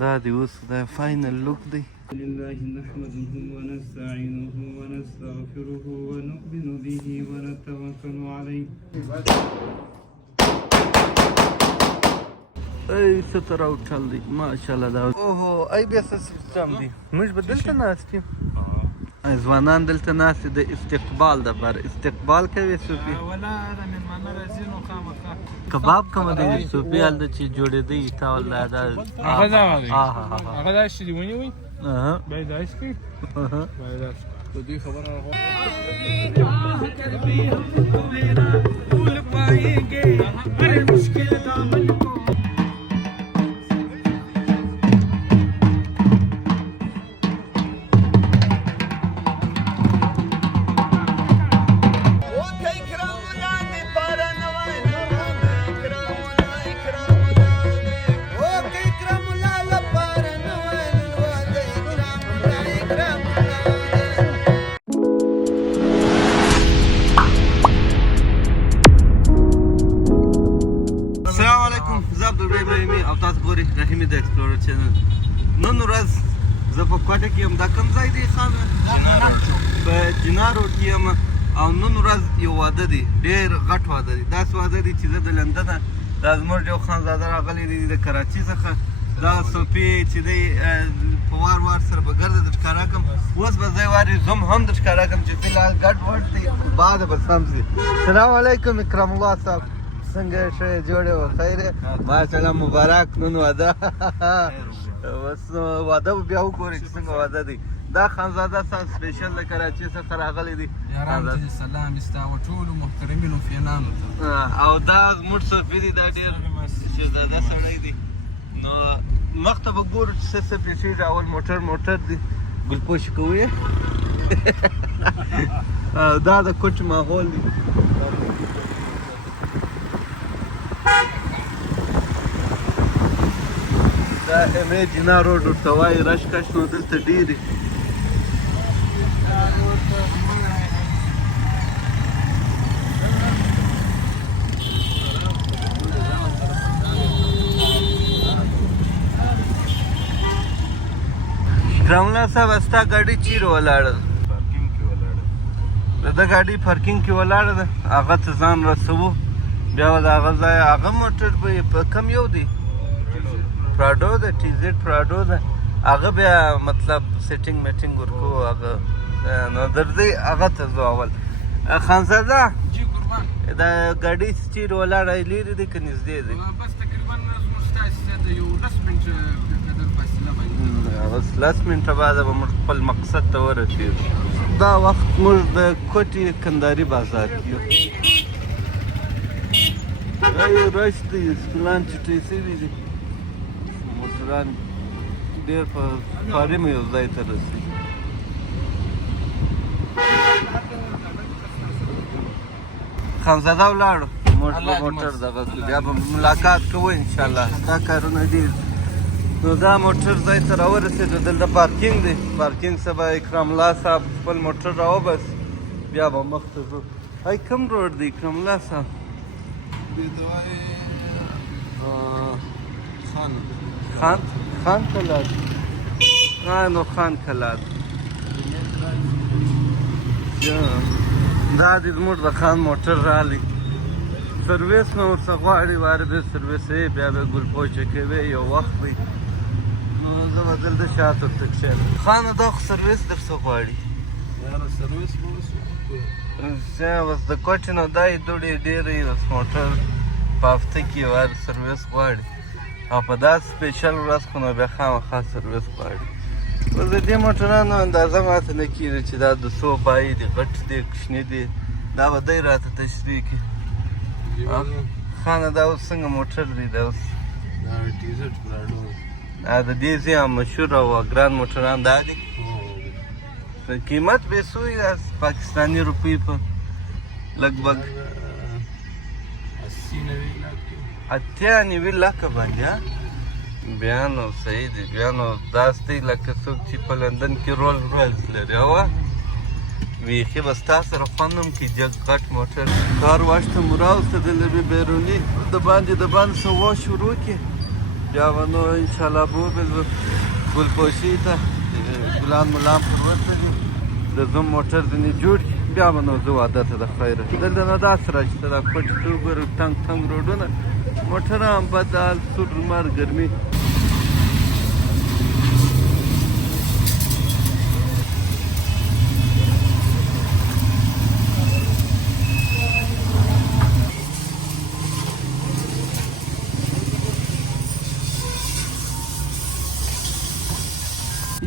دا دی اوس دا فاینل لوک دی. لله نحمده ونستعينه ونستغفره ونؤمن به ونتوكل عليه. ای ستر اوټل دی ماشاءالله. دا اوهو ای بیا څه سیستم دی. موږ به دلته ناست یو، ځوانان دلته ناست د استقبال دپاره استقبال کوي. صوفي ولا دا مېلمانه راځي نو خامخا کباب کوم دی صوفي هلته چې جوړېدی تا والله دا هغه دا دی، هغه دا چې دی ونیوئ بیا یې داسې کړئ بیا یې داسې د دوی خبره رحیمي د ایکسپلورر چینل. نن ورځ زه په کوټه کې یم. دا کوم ځای دی خانه؟ په جنا روډ کې یم او نن ورځ یو واده دی، ډېر غټ واده دی. داسې واده دی چې زه د لندنه دا زموږ یو خانزاده راغلی دی د کراچي څخه. دا صوفي چې دی په وار وار سره به ګرده در ښکاره کړم. اوس به زه وارې زم هم در ښکاره کړم چې فلحال ګډ وډ دی، خو بعده به سم شي. سلام علیکم اکرم الله صاحب، څنګه ښه جوړې و خیر ماشاءالله مبارک. نن واده بس واده به بیا وګورئ چې څنګه واده دی. دا خانزاده صاحب سپیشل د کراچي څخه راغلی دی. یاران ته سلام ستا و ټولو محترمینو فینانو ته. او دا زموږ صوفي دی، دا ډېر شهزاده سړی دی. نو مخته به ګورو چې څه څه پېښېږي. اول موټر دی ګلپوشي کوو یې دا د کوټ ماحول دی. دا امې جنا روډ ورته وایي، رش کش نو دلته ډېرې. اکرم الله صاحب ستا ګاډي چیرې ولاړه ده؟ پارکینګ کې ولاړه ده. د ګاډي پارکینګ کې ولاړه ده، هغه ته ځان رسوو. بیا به د هغه ځای هغه موټر به یې په کم یو دی پراډو ده، ټي زیډ پراډو ده. هغه بیا مطلب سیټینګ میټینګ ورکو. هغه نو درځئ هغه ته ځو. اول خانزاده جی قربان دا ګاډي چیرې ولاړه لرې دی که نږدې دی؟ بس تقریبا زموږ ستاسې د یو 10 منټه قدر فاصله باندې. بس 10 منټه بعده به موږ خپل مقصد ته ورسېږو. دا وخت موږ د کوټې کنداري بازار کې یو. دا یو رش دی، سکولان چټۍ سوي دي، موټران ډېر په ښاري مو یو ځای ته رسي. خانزاده ولاړو، موږ به موټر دغه کړو، بیا به ملاقات کوو انشاءالله. دا کارونه ډېر. نو دا موټر ځای ته راورسېدو، دلته پارکینګ دی. پارکینګ څخه به اکرم الله صاحب خپل موټر راوبس، بیا به مخته ځو. ای کوم روډ دی اکرم الله صاحب؟ خان کلاد. نو خان کلاد دا دی زموږ د خان موټر رالی. سرویس مې ورڅه غواړي، وارده سرویس یې بیا به ګلپوچه کوي یو وخت دی. نو زه به دلته شاته ورته کښېنم. خانه دا خو سرویس درڅه غواړي. یاره سرویس به وسو اوس د کوټې نه دا یې دوړې ډېرې اوس موټر په هفته کې وار سرویس غواړي. او په داسې سپیشل ورځ خو نو بیا خامخا سرویس غواړي. اوس د دې موټرانو اندازه ماته نه کېږي چې دا د څو پایې دي، غټ دي کوچني دي. دا به دی راته تشریح کړي. خانه دا اوس څنګه موټر دی؟ دا اوس ټي زیډ پراډو د دې ځای مشهور او ګران موټران دا دي. قیمت به څو وي پاکستاني روپۍ په لګبګ 80-90 لکه باندې؟ بیا نو صحیح دی. بیا نو داسې دی لکه څوک چې په لندن کې رول رولز لري. هوا بیخي به ستا سره خوند هم کړي. جګ غټ موټر کار واش ته مو راوستدلی بیروني د باندې څه وا شروع کړي. بیا به نو انشاءالله به وګرځو ګلپوشي ته ګلان ملان پر ورته دي د زوم موټر ځینې جوړ کړي بیا به نو زه واده ته د خیره دلته نه داسې را چې ته دا کوټې ته وګورې تنګ تنګ روډونه موټران بدل سور لمر ګرمي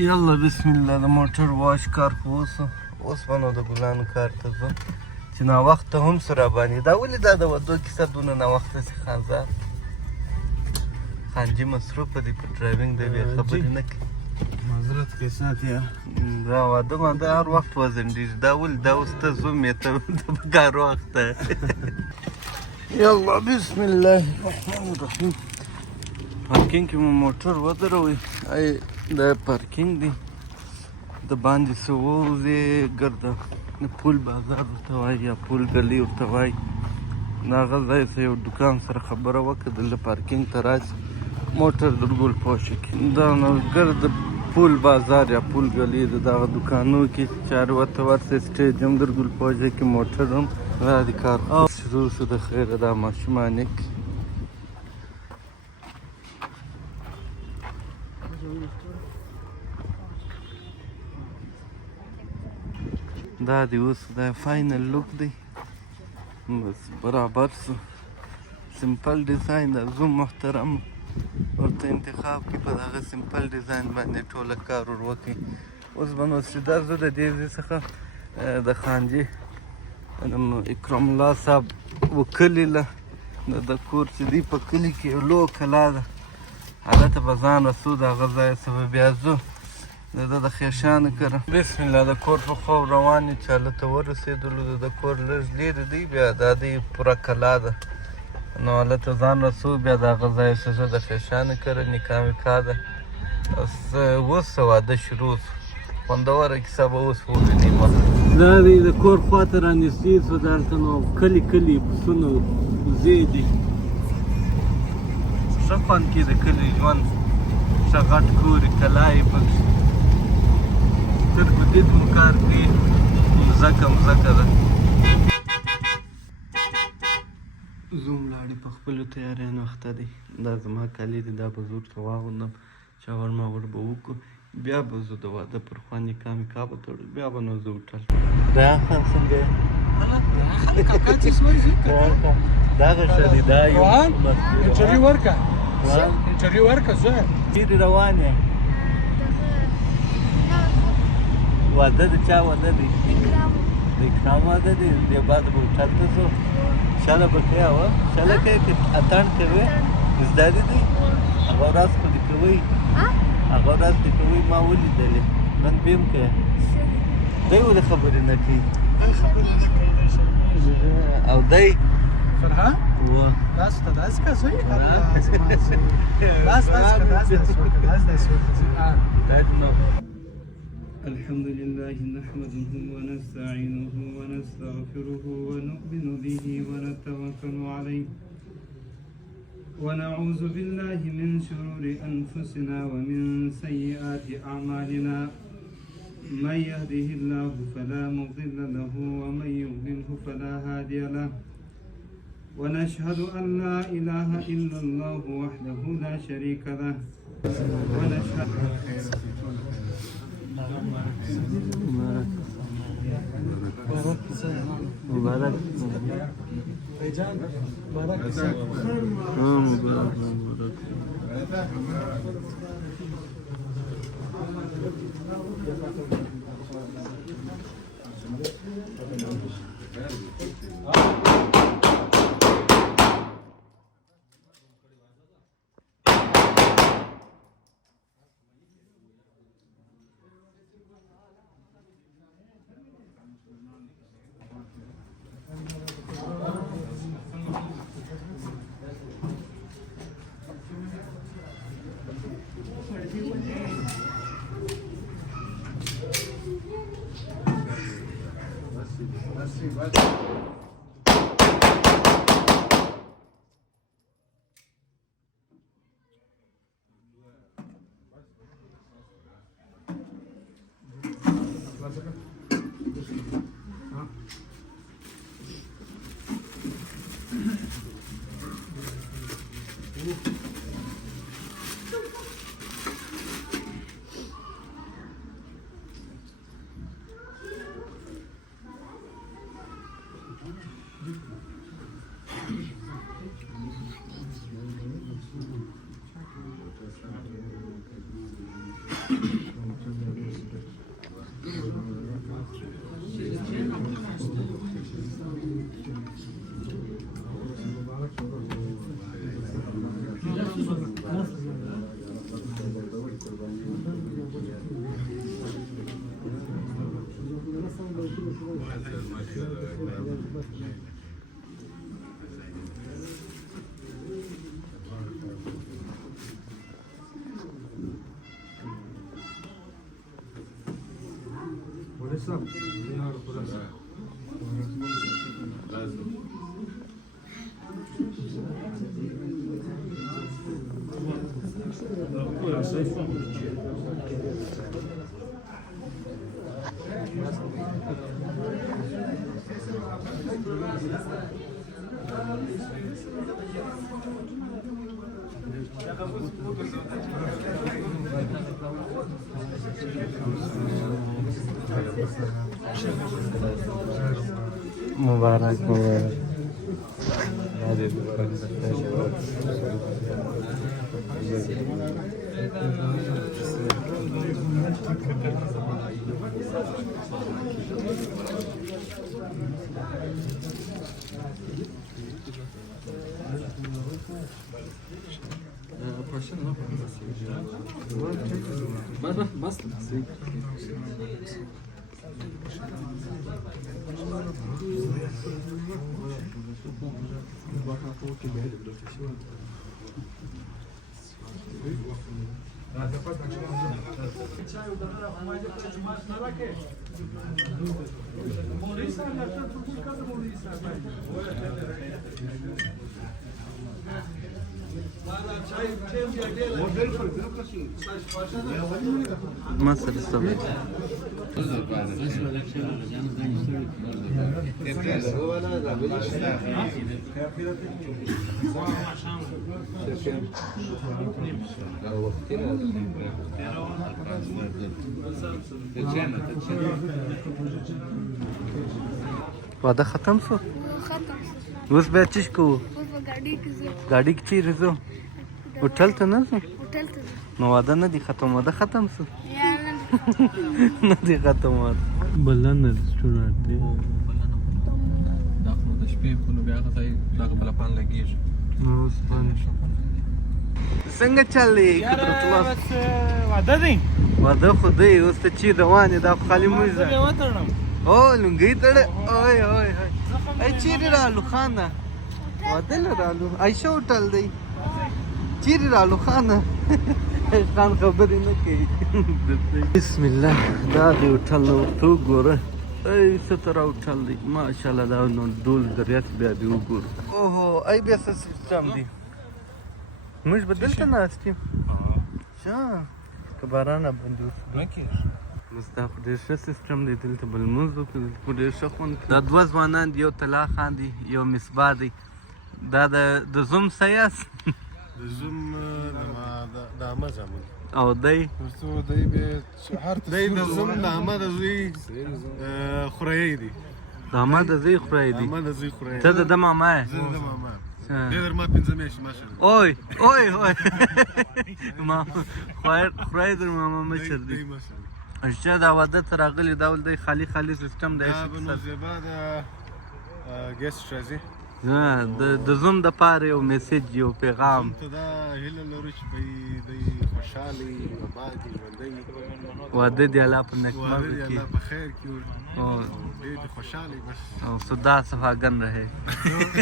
یالا بسم الله د موټر واش کار خو اوس به نو د ګلانو کار ته ځو چې ناوخته هم سو راباندې دا ولې دا د ودو کیسه دونه ناوخته سي خانزار خانجي مصروفه دی په ډرایوینګ د بیا خبرې نه کوي معذرت کے ساتھ یار دا واده باندې هر وخت وزنډېږي دا ولې دا اوس ته زوم یې ته د کار وخت ته یالا بسم الله الرحمن الرحیم پارکینګ کې مو موټر ودروئ دا پارکینګ دی د باندې څه ووځې ګرده د پول بازار ورته وایي یا پول ګلي ورته وایي د هغه ځای څه یو دوکان سره خبره وکړه دلته پارکینګ ته راشي موټر د ګلپوشي کې دا نو ګرد پول بازار یا پول ګلي د دغه دوکانو کې چارې ورته ورته سټیډیم د ګلپوشي کې موټر هم را دي کار شروع شو د خیره دا ماشومان یې دا دی اوس دا فاینل لوک دی بس برابر سو سمپل ډیزاین دا زوم محترم ورته انتخاب کې په دغه سمپل ډیزاین باندې ټوله کار ور وکړي اوس به نو سیده زه د دې ځای څخه د خانجي اکرام الله صاحب وکلي له د کور چې دی په کلي کې یو لویه کلا ده هلته به ځان رسو د هغه ځایه څه به بیا ځو د خیشانو کره بسم الله د کور په خوا روان یو چې هلته ورسېدلو د کور لږ لرې دی بیا دا دی پوره کلا ده نو هلته ځان رسو بیا د هغه ځایه څه زه د خیشانو کره نکاح وکاح ده اوس واده شروع سو خوندوره کیسه به اوس ووینئ دا دی د کور خوا ته رانږدې سو دلته نو کلي کلي پسونه وزې دي ښه خوند کوي د کلي ژوند ښه غټ کور یې کلا یې پکې سترګو دید مو کار کوي مځکه مځکه ده زوم لاړې په خپلو تیاریانو اخته دی دا زما کالي دي دا به زه ورته واغوندم چاور ماور به وکړو بیا به زه د واده پر خوا نکاح میکاح به تړو بیا به نو زه هوټل ریان خان څنګه یې دغه ښه دی دا یو انټرویو ورکړه انټرویو ورکړه زویه چیرې روان یې واده د چا واده دی د اکرام واده دی بیا بعد به هوټل ته ځو شله به کوې هغه شله کوې که اتڼ کوې زده دې دی هغه ورځ خو دې کوئ هغه ورځ دې کوئ ما ولیدلې نن بیا هم کوې دی ولې خبرې نه کوي او دی فرحان داس ته داس کا زوی داس الحمد لله نحمده ونستعينه ونستغفره ونؤمن به ونتوكل عليه ونعوذ بالله من شرور أنفسنا ومن سيئات أعمالنا من يهده الله فلا مضل له ومن يضلله فلا هادي له ونشهد أن لا إله إلا الله وحده لا شريك له ونشهد مبارك جان مبارك Mubarak Mubarak ما سرستم واده ختم شو؟ اوس بیا چی کوو؟ ګاډي کې چیرې ځو؟ هوټل ته نه ځو؟ نو واده نه دی ختم، واده ختم شو؟ نه دی ختم واده. بلنه رسټورانټ دی. دا خو د شپې په نو بیا هغه ځای دغه بلپان لګېږي. نو اوس څنګه چل دی؟ واده دی؟ واده خو دی، اوس ته چی روان یې؟ دا خو خالي موږ ده. او لونګۍ تړه؟ اوی اوی اوی ای چیرې رالو خانه؟ واده له رالو؟ عایشه هوټل دی. چیرې رالو خانه؟ خان خبرې نه کوي. بسم الله، دا دی هوټل نو ورته وګوره. ای څه تره هوټل دی، ماشاءالله. دا نو ډول دریات بیا دې وګورو. اوهو ای بیا څه سیسټم دی؟ موږ به دلته ناست یو؟ ښه که باران راباندې وشو نه کېږي. بس دا خو ډېر ښه سیسټم دی. دلته به لمونځ وکړو، دلته خو ډېر ښه خوند کوي. دا دوه ځوانان دي، یو طلا خان دی، یو مصباح دی. دا د زوم څه یاست؟ د زوم د عمه زامن او دی؟ دی د زوم د عمه د زوی خوریی دی. د عمه د زوی خوریی دی؟ عمه د زوی خوریی. ته د ده ماما یې؟ زه د ده ماما یم. ډېر ما 15 میاشتې مشر دی. اوی اوی اوی خوری در ماما مشر دی. اشته دا واده ته راغلي، دا ول دی خالي خالي سیسټم دی. دا به نوزیبا د ګیسټ راځي. د زوم د پاره یو میسج، یو پیغام. ته دا هیله لرو چې دوی خوشحاله وي، آباد وي، ژوندی وي. واده دی الله په نېکمرغه واده دی کړي. الله په خیر کړي. ډېر خوشحاله وي بس. او صدا صفاګن رہے.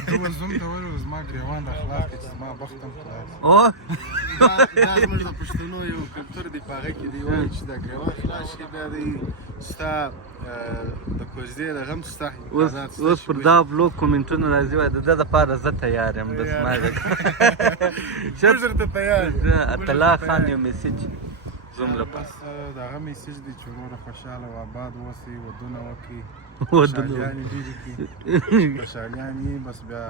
ډول زوم ته وایي زما ګریوان د اخلاق کې چې زما بخت هم خلاص. او دا زموږ د پښتنو یو کلتور دی، په هغه کې دی وایي چې دا ګریوان خلاص شي بیا دی ستا د کوزدې د غم ستا حفاظت. اوس پر دا بلوګ کومنټونه راځي، وایي د ده دپاره زه تیار یم. د زما موږ درته تیار یو. طلا خان یو میسج زوم لپاره بس د هغه میسج دی چې وروره خوشحاله او آباد اوسئ ودونه وکړئ ودونه خوشحالیانې ډېرې کړي خوشحالیان یې بس بیا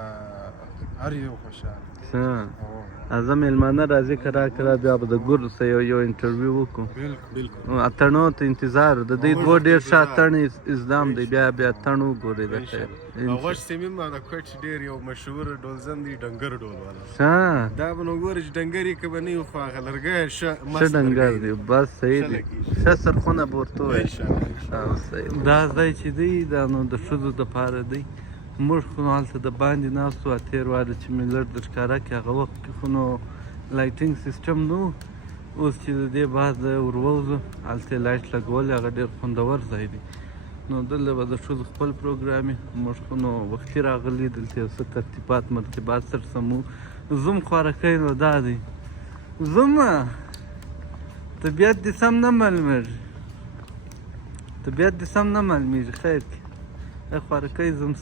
هر یو خوشحاله زه میلمانه راځي کرا بیا به د ګور سره یو انټرویو وکړو بالکل اتڼو ته انتظار د دې دوه ډېر ښه اتڼ اسلام دی بیا اتڼ وګورئ د خیر غوږ سیمیم د کوټ ډېر یو مشهور ډولزن دی ډنګر ډول والا ښه دا به نو ګورې چې ډنګر یې که به نه وي خو هغه لرګی ښه ښه ډنګر دی بس صحیح دی ښه سرخونه به ورته ووایي دا ځای چې دی دا نو د ښځو دپاره دی موږ خو نو هلته د باندې ناست وو تېر واده چې مې لږ در ښکاره کړي هغه وخت کې خو نو لایټینګ سیسټم نه و اوس چې د دې بعد ورووځو هلته یې لایټ لګولی هغه ډېر خوندور ځای دی نو دلته به د ښځو خپل پروګرام وي موږ خو نو وختي راغلي دلته یو څه ترتیبات مرتبات سره سمو زوم خوارکی نو دا دی زومه طبیعت دې سم نه معلومېږي طبیعت دې سم نه معلومېږي خیر کې خوارکی زوم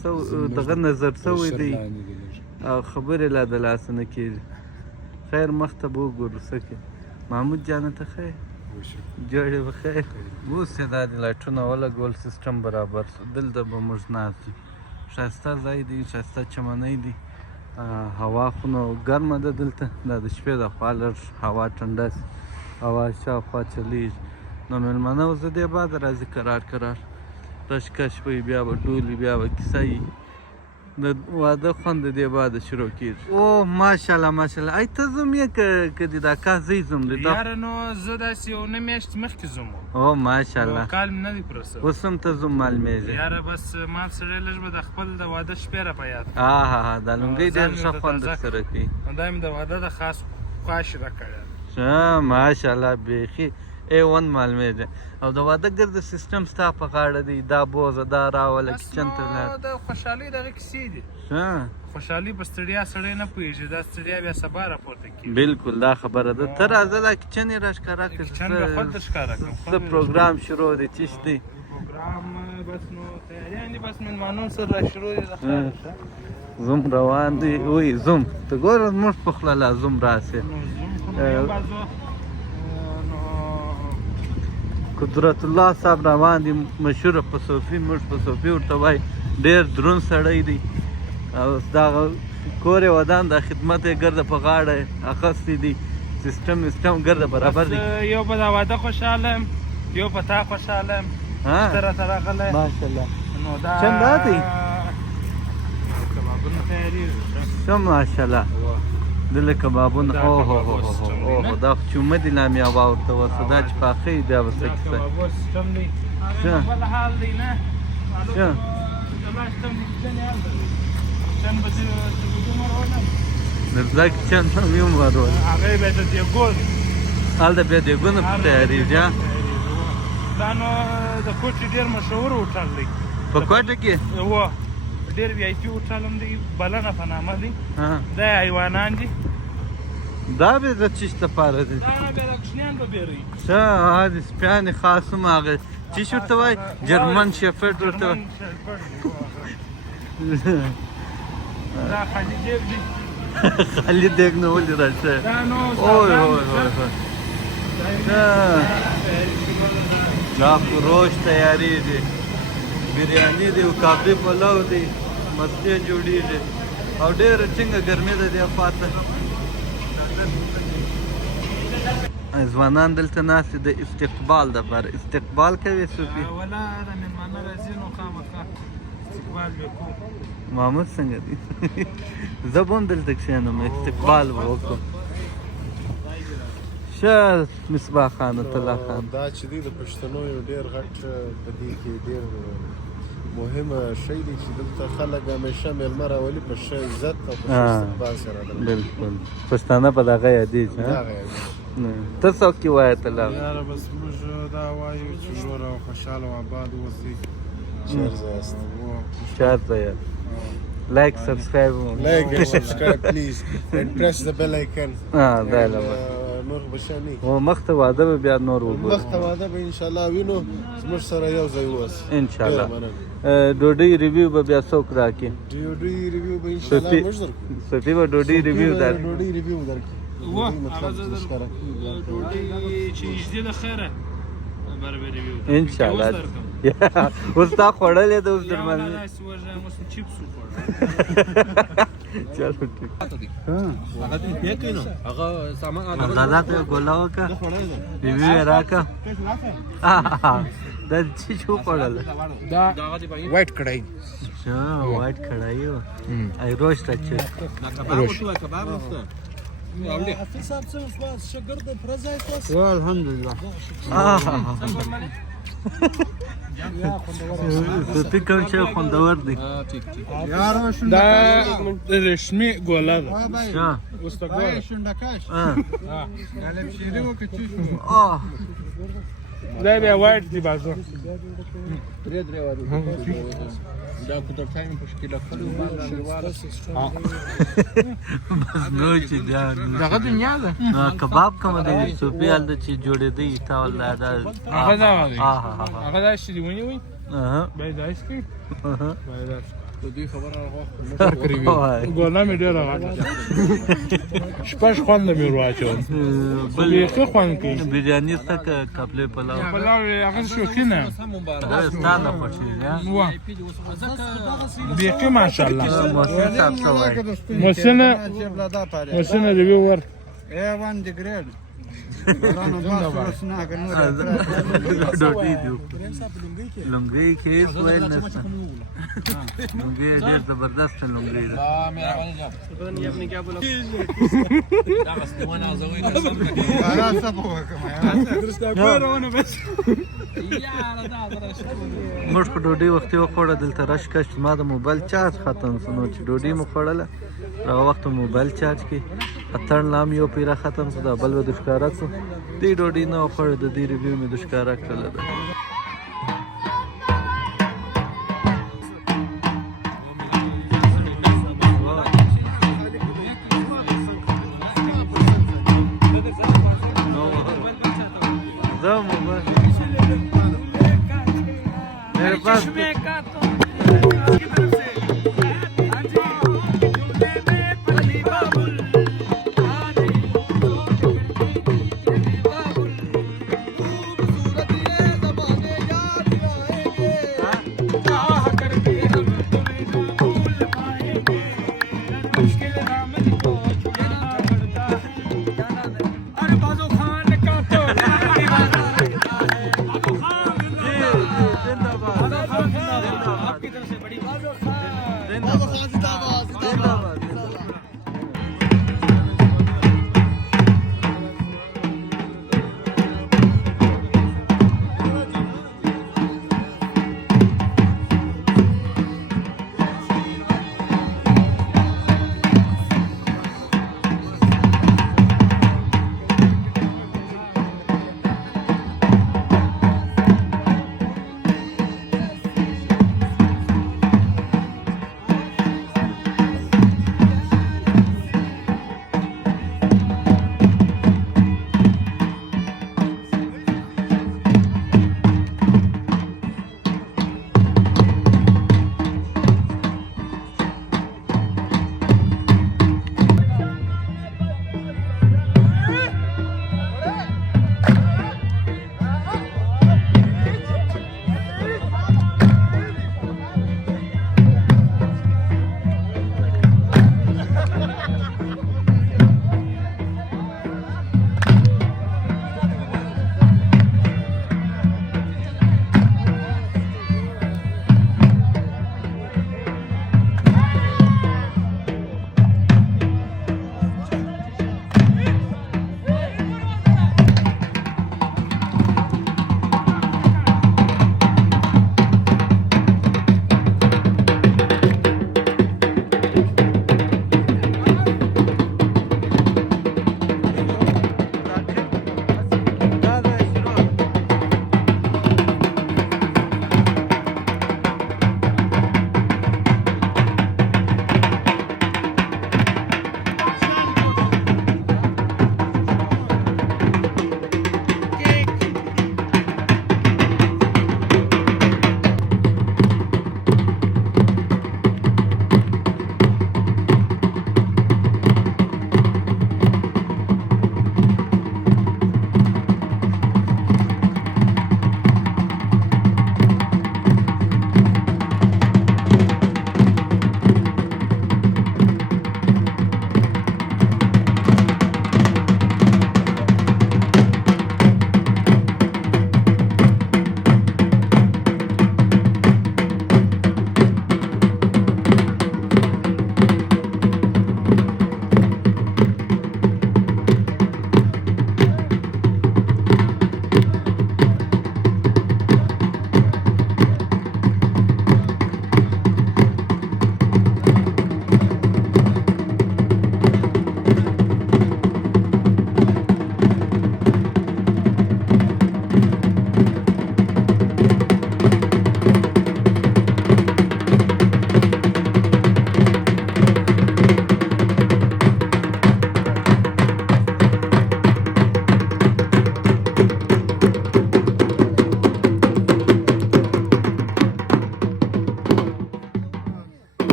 دغه نظر سوی دی او خبرې لا د لاسه نه کېږي خیر مخ ته به وګورو څه کې محمود جانه ته خیر جوړې به خیر اوس یې دا د لایټونه ولګول سیسټم برابر شو دلته به موږ ناست یو ښایسته ځای دی ښایسته چمنی دی هوا خو نو ګرمه ده دلته دا د شپې د خوا لږ هوا ټنډه سي هوا شاوخوا چلیږي نو مېلمانه اوس د دې بعد راځي کرار رشکش وي بیا به ډولي بیا به کیسه وي د واده خوند د دې بعد شروع کېږي او ماشاءالله ای ته زوم یې که د دا کار زی زوم دی یاره نو زه داسې یو نه میاشتې مخکې زوم او ماشاءالله کال مې نه دی پوره سوی اوس هم ته زوم معلومېږي یاره بس ما سړی لږ به د خپل د واده شپې را په یاد دا لومړی ډېر ښه خوند سره کوي دا مې د واده د خاص خواش را کړی ماشاءالله بیخي A1 معلومېږي او د واده ګرد سیسټم ستا په غاړه دی دا بوزه دا راوله کچن ته لاړ د خوشحالۍ دغه کیسې دي خوشحالي په ستړیا سړی نه پوهېږي دا ستړیا بیا سبا راپورته کېږي بالکل دا خبره ده ته راځه دا کچن یې راښکاره کړه کچن به خود درښکاره کړم څه پروګرام شروع دی څه شته دی پروګرام بس نو تیاریان دي بس مېلمانو سره را شروع دي د خیره زوم روان دی وی زوم ته ګوره زموږ په خوله لا زوم راسې قدرت الله صاحب روان دي مشهور په صوفي موږ په صوفي ورته وایي ډېر دروند سړی دی او دغه کور یې ودان د خدمت یې ګرده په غاړه اخیستی دی سیسټم ګرده برابر دی یو په دا واده خوشحاله یم یو په تا خوشحاله یم ته راته راغلی ماشاءالله نو دا چنده دی کبابونه تیارېږي ښه ماشاءالله دله کبابونه اوهو دا خو چومه دي لا مې هوا ورته وسه دا چې پاخه یي بیا به څه کیسه کبابو سیسټم دی بل حال دی نه ښه سبا سیسټم دی کچن یې حال دی کچن به دې مرولم درځه کچن هم یې مرول هغه یې بیا د دیګون هلته بیا دیګونه په تیارېږي دا نو د کوټې ډېر مشهور هوټل دی په کوټه کې ډېر وی آی پي هوټل هم دی بلنه په نامه دی دا حیوانان دي دا به د چیش لپاره دی دا بیا د کوچنیان به بیروي ښه د سپیانې خاص هم هغه چیش ورته وایي جرمن شیفرډ ورته وایي دا خالي دیګ دی خالي دیګ نه ولې راشه دا نو دا فروش تیارېږي بریاني دی او کابلی پلو دی مستې جوړېږي او ډېره ټینګه ګرمي ده دې خواته ځوانان دلته ناست د استقبال دپاره استقبال کوي صوفي ولا د مېلمانه راځي نو خامخا استقبال به کوو محمود څنګه دی زه به هم دلته کښېنم استقبال به وکړو ښه مصباح خان الله خان دا چې دی د پښتنو یو ډېر غټ په دې کې ډېر مهمه شی دی چې دلته خلک همیشه مېلمه راولي په ښه عزت او په ښه استقبال سره بلکل پښتانه په دغه یادېږي ته څوک کې وایه ته لا یاره بس موږ دا وایو چې وروره او خوشحاله او آباد اوسئ چېرته یې like subscribe please and press the bell icon دا یې نور بشانی او مخته واده به بیا نور وګورو مخته واده به ان شاء الله وینو زموږ سره یو ځای اوسئ ان شاء الله ډوډۍ ریویو به بیا څوک راکړي ډوډۍ ریویو به ان شاء الله موږ درکړو صوفي به ډوډۍ ریویو درکړي و هغه زه ډوډۍ چې نږدې ده خیره برابروي ان شاء الله اوس تا خوړلې ده اوس در باندې چیپس وخوړل چلو ټیک هغه دې پې کینو هغه سامان غزا ته ګولا وکا بیبي راکا دا چې شو خوړل دا وایټ کړای وایټ کړای ای روش ته چې کباب وسته حافظ صاحب څه وسواس شګرد پرځای تاسو الحمدلله سپی کوم چې خوندور دی یار دا رسمي ګولا ده ښه اوس ته ګوره شونډکاش غالب شیری وکړي دا بیا وایټ دی بازو درې وارو دا کو د ټایم په شکل خپل نو چې دا دغه دنیا ده کباب کوم دی سپی ال چې جوړې دی تا ولدا هغه دا هغه دا چې دی ونی به دا اسکی د دې خبره راغله ګولا مې ډېر راغله شپږ خوند مې ورواچو بل یې خوند کوي بریاني څخه کپلې پلاو هغه شوکینه دا ستانه خوشي یا بیخي ماشاءالله محسن صاحب سوای محسن دی ور وان دی ګریډ ډوډۍ دی لونګي کې سوال نشته لونګي ډېر زبردست لونګي ده موږ خو ډوډۍ وختي وخوړه دلته رش کش ما د موبایل چارج ختم شو نو چې ډوډۍ مو خوړله هغه وخت موبایل چارج کې اتر نام یو پیرا ختم شو دا بل و د ښکارا شو دې ډوډۍ نه وخوړه د دې ریویو مې د ښکارا کړله ده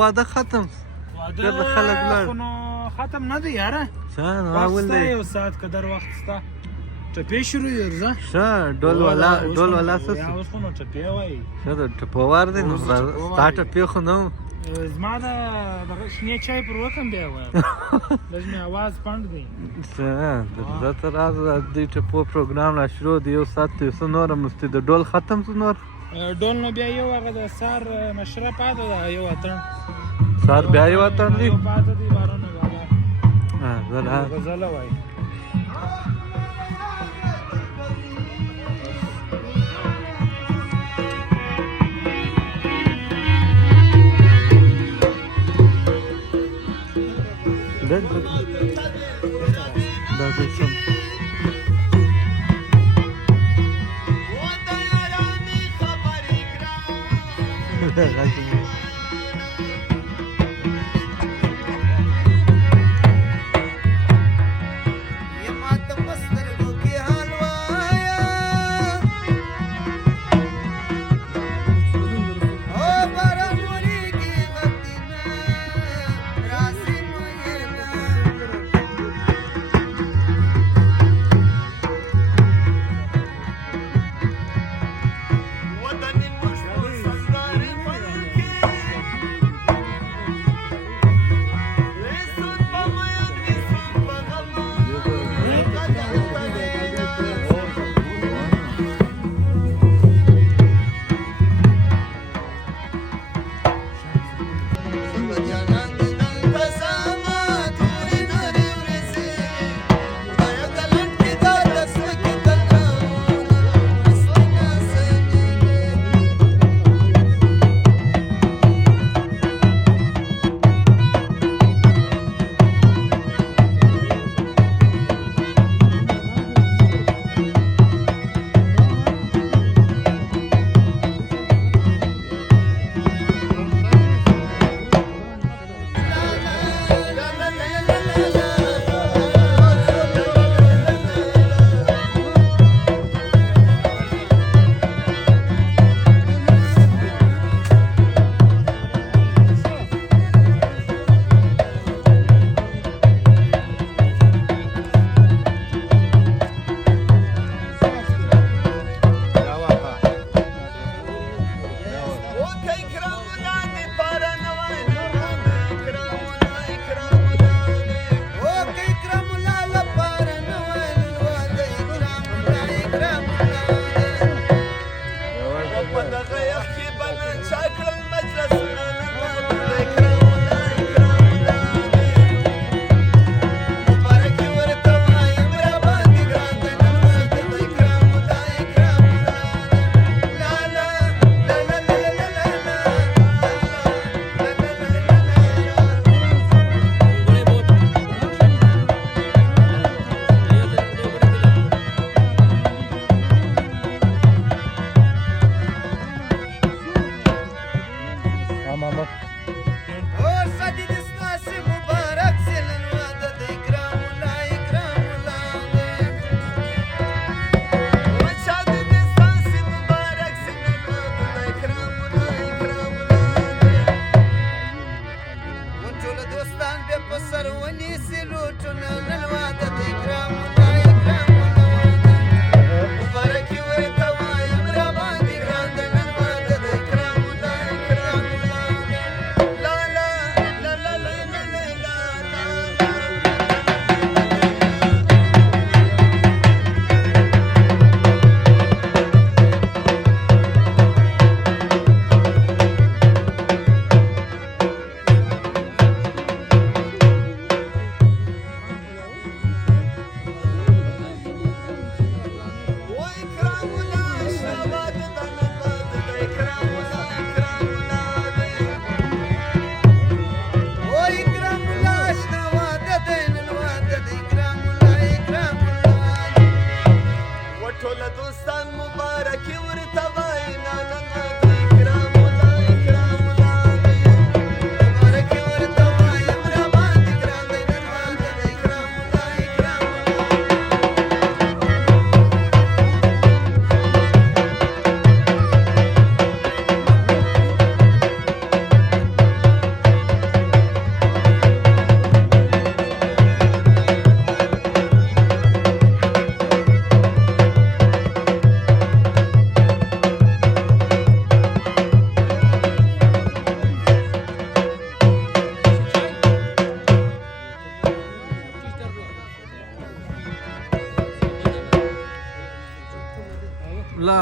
واده ختم ډېر د خلک واده لاړ. خو نو ختم نه دی یاره ښه نو وخت اول ستا دی یو ساعت قدر وخت ستا ټپې شروع دي ورځه ښه ډول والا څه یا اوس خو نو ټپې وایي ښه د ټپوار دی نو ستا ټپې خو نه و. زما د دغه شنې چای پر وکم بیا وایم لږ مې اواز پنډ دی ښه زه ته راز د دې ټپو پروګرام لا شروع دی 1 ساعت یو څه نور مستي د ډول ختم شو نور ډول نو بیا یو هغه د سار مشره پاته ده یو اتڼ سار بیا یو اتڼ دی یو پاته دی بارونه زه غزله وایي دا څه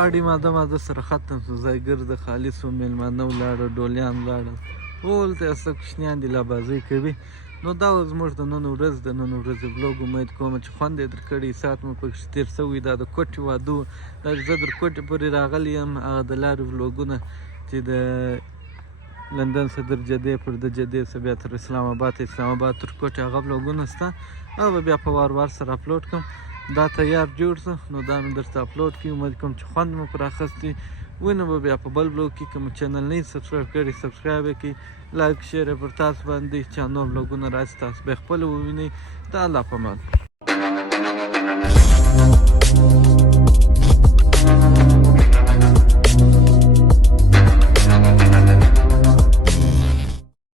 غاړې ماده سره ختم شو ځایګر د خالص و میلمانه ولاړه ډولیان ولاړه ټول ته څه کوچنیان دي لا بازۍ کوي نو دا و زموږ د نن ورځ د نن ورځې بلوګ امید کوم چې خوند یې درکړی ساعت مو پکښې تېر شوی دا د کوټې واده و دا چې زه در کوټې پورې راغلی یم هغه د لارې بلوګونه چې د لندن څخه در جدې پر د جدې څخه بیا تر اسلام آباد تر کوټې هغه بلوګونه شته هغه به بیا په وار وار سره اپلوډ کړم دا تیار جوړ شه نو دا مې درته اپلوډ کړي امید کوم چې خوند مو پرې اخیستی ونه به بیا په بل بلوګ کې کوم چینل نه سبسکرایب کړي سبسکرایب یې کړئ لایک شیر یې پر تاسو باندې چې نور بلوګونه راشي تاسو به خپله ووینئ د الله په امان